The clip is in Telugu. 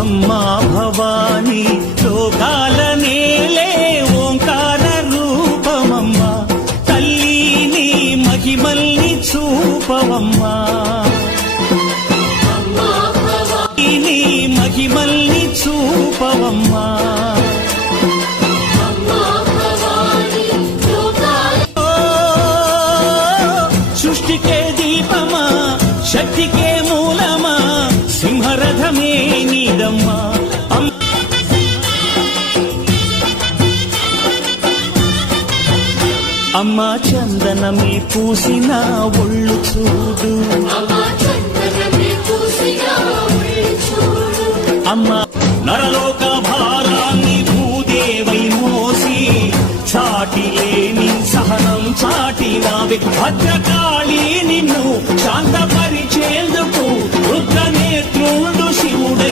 అమ్మా భవానీ లోకాల నేలే ఓంకార రూపమమ్మా తల్లి నీ మహిమల్ని చూపవమ్మా నీ మహిమల్ని చూపవమ్మా సృష్టికే దీపమా శక్తికే మూలమా సింహరథమే నీదమ్మా అమ్మా చందనమే పూసిన ఒళ్ళు చూడు అమ్మా నరలోక భారాన్ని భూదేవై మోసి చాటి లేని సహనం చాటినావి భద్రకాళి నిన్ను శాంతపరిచేందుకు రుద్రనేత్ర